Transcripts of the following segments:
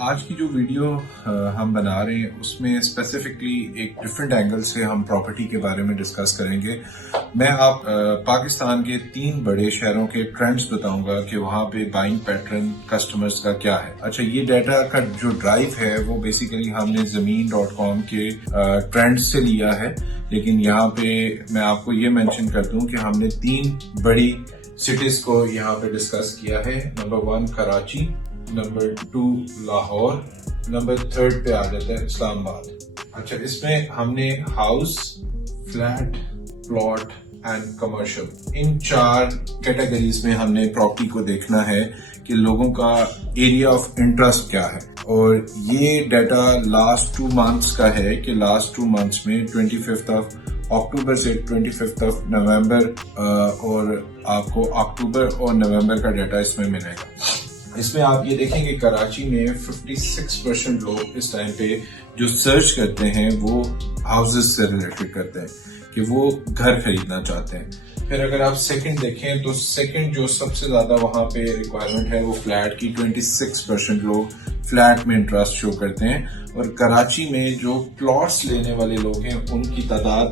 آج کی جو ویڈیو ہم بنا رہے ہیں اس میں اسپیسیفکلی ایک ڈفرینٹ اینگل سے ہم پراپرٹی کے بارے میں ڈسکس کریں گے. میں آپ پاکستان کے 3 بڑے شہروں کے ٹرینڈز بتاؤں گا کہ وہاں پہ بائنگ پیٹرن کسٹمرز کا کیا ہے. اچھا، یہ ڈیٹا کا جو ڈرائیو ہے وہ بیسیکلی ہم نے زمین.com کے ٹرینڈ سے لیا ہے، لیکن یہاں پہ میں آپ کو یہ مینشن کر دوں کہ ہم نے 3 بڑی سٹیز کو یہاں پہ ڈسکس کیا ہے. Number 1 Karachi, number 2 Lahore, number 3 پہ آ جاتا ہے اسلام آباد. اچھا، اس میں ہم نے house, flat, plot and commercial, in 4 categories میں ہم نے پراپرٹی کو دیکھنا ہے کہ لوگوں کا ایریا آف انٹرسٹ کیا ہے. اور یہ ڈیٹا لاسٹ 2 منتھس کا ہے کہ لاسٹ 2 منتھس میں 25 اکتوبر سے 25 نومبر اور آپ کو اکتوبر اور نومبر کا ڈیٹا اس میں ملے گا. اس میں آپ یہ دیکھیں کہ کراچی میں 56% لوگ اس ٹائم پہ جو سرچ کرتے ہیں وہ ہاؤسز سے ریلیٹڈ کرتے ہیں کہ وہ گھر خریدنا چاہتے ہیں. پھر اگر آپ سیکنڈ دیکھیں تو سیکنڈ جو سب سے زیادہ وہاں پہ ریکوائرمنٹ ہے وہ فلیٹ کی. 26% لوگ فلیٹ میں انٹرسٹ شو کرتے ہیں. اور کراچی میں جو پلاٹس لینے والے لوگ ہیں ان کی تعداد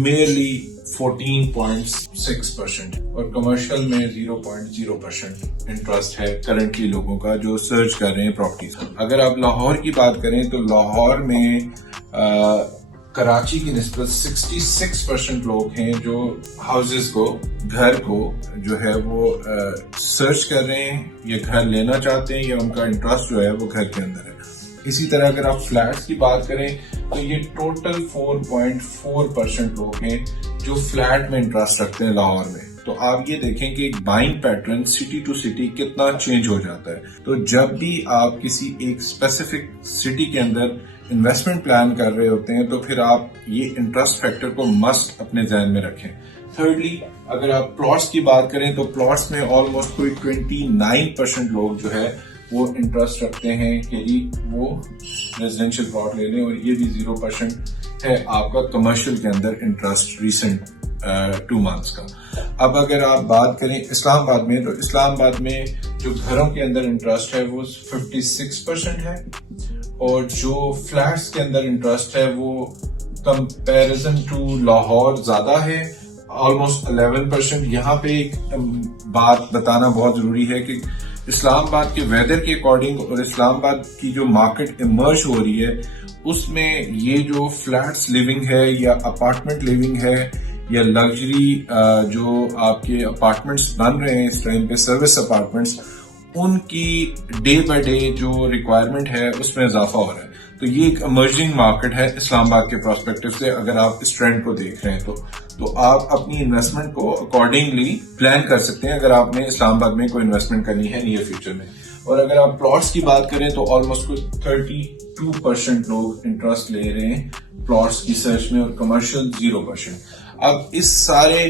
میرلی 14.6% اور کمرشل میں 0.0% انٹرسٹ ہے کرنٹلی لوگوں کا جو سرچ کر رہے ہیں پراپرٹیز. اگر آپ لاہور کی بات کریں تو لاہور میں کراچی کی نسبت 66% لوگ ہیں جو ہاؤسز کو، گھر کو جو ہے وہ سرچ کر رہے ہیں یا گھر لینا چاہتے ہیں یا ان کا انٹرسٹ جو ہے وہ گھر کے اندر ہے. اسی طرح اگر آپ فلیٹس کی بات کریں تو یہ ٹوٹل 4.4% لوگ ہیں جو فلیٹ میں انٹرسٹ رکھتے ہیں لاہور میں. تو آپ یہ دیکھیں کہ buying pattern city to city کتنا چینج ہو جاتا ہے. تو جب بھی آپ کسی ایک اسپیسیفک سٹی کے اندر انویسٹمنٹ پلان کر رہے ہوتے ہیں تو پھر آپ یہ انٹرسٹ فیکٹر کو مسٹ اپنے ذہن میں رکھیں. تھرڈلی اگر آپ پلاٹس کی بات کریں تو پلاٹس میں آلموسٹ کوئی 29% لوگ جو ہے وہ انٹرسٹ رکھتے ہیں کہ وہ ریزیڈینشیل پلاٹ لے لیں، اور یہ بھی 0% ہے آپ کا کمرشل کے اندر انٹرسٹ ریسنٹ 2 منتھس کا. اب اگر آپ بات کریں اسلام آباد میں تو اسلام آباد میں جو گھروں کے اندر انٹرسٹ ہے وہ 56% ہے، اور جو فلیٹس کے اندر انٹرسٹ ہے وہ کمپیریزن ٹو لاہور زیادہ ہے، آلموسٹ 11%. یہاں پہ ایک بات بتانا بہت ضروری ہے کہ اسلام آباد کے ویدر کے اکارڈنگ اور اسلام آباد کی جو مارکیٹ ایمرج ہو رہی ہے اس میں یہ جو فلیٹس لیونگ ہے یا اپارٹمنٹ لیونگ ہے یا لگژری جو آپ کے اپارٹمنٹس بن رہے ہیں اس ٹائم پہ، سروس اپارٹمنٹس، ان کی ڈے بائی ڈے جو ریکوائرمنٹ ہے اس میں اضافہ ہو رہا ہے. تو یہ ایک ایمرجنگ مارکیٹ ہے اسلام آباد کے پرسپیکٹو سے. اگر آپ اس ٹرینڈ کو دیکھ رہے ہیں تو آپ اپنی انویسٹمنٹ کو اکارڈنگلی پلان کر سکتے ہیں اگر آپ نے اسلام آباد میں کوئی انویسٹمنٹ کرنی ہے نیئر فیوچر میں. اور اگر آپ پلاٹس کی بات کریں تو آلموسٹ کوئی 32% لوگ انٹرسٹ لے رہے ہیں پلاٹس کی سرچ میں، اور کمرشل 0%. اب اس سارے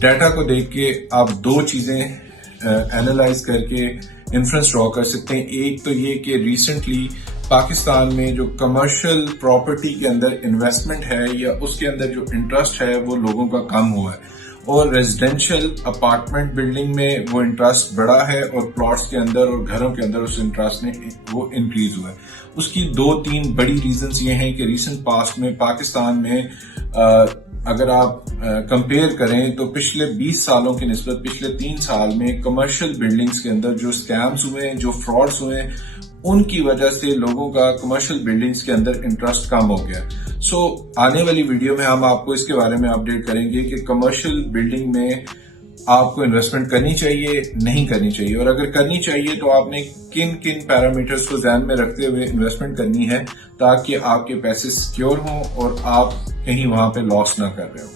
ڈیٹا کو دیکھ کے آپ 2 چیزیں اینالائز کر کے انفرنس ڈرا کر سکتے ہیں. ایک تو یہ کہ ریسنٹلی پاکستان میں جو کمرشل پراپرٹی کے اندر انویسٹمنٹ ہے یا اس کے اندر جو انٹرسٹ ہے وہ لوگوں کا کم ہوا ہے، اور ریزیڈینشیل اپارٹمنٹ بلڈنگ میں وہ انٹرسٹ بڑا ہے، اور پلاٹس کے اندر اور گھروں کے اندر اس انٹرسٹ نے وہ انکریز ہوا ہے. اس کی 2-3 بڑی ریزنز یہ ہیں کہ ریسنٹ پاسٹ میں پاکستان میں اگر آپ کمپیئر کریں تو پچھلے 20 سالوں کی نسبت پچھلے 3 سال میں کمرشل بلڈنگز کے اندر جو سکیمز ہوئے ہیں، جو فراڈز ہوئے ہیں، ان کی وجہ سے لوگوں کا کمرشل بلڈنگز کے اندر انٹرسٹ کم ہو گیا. سو آنے والی ویڈیو میں ہم آپ کو اس کے بارے میں اپڈیٹ کریں گے کہ کمرشل بلڈنگ میں آپ کو انویسٹمنٹ کرنی چاہیے، نہیں کرنی چاہیے، اور اگر کرنی چاہیے تو آپ نے کن کن پیرامیٹرز کو ذہن میں رکھتے ہوئے انویسٹمنٹ کرنی ہے تاکہ آپ کے پیسے سیکیور ہوں اور آپ کہیں وہاں پہ لاس نہ کر رہے ہو.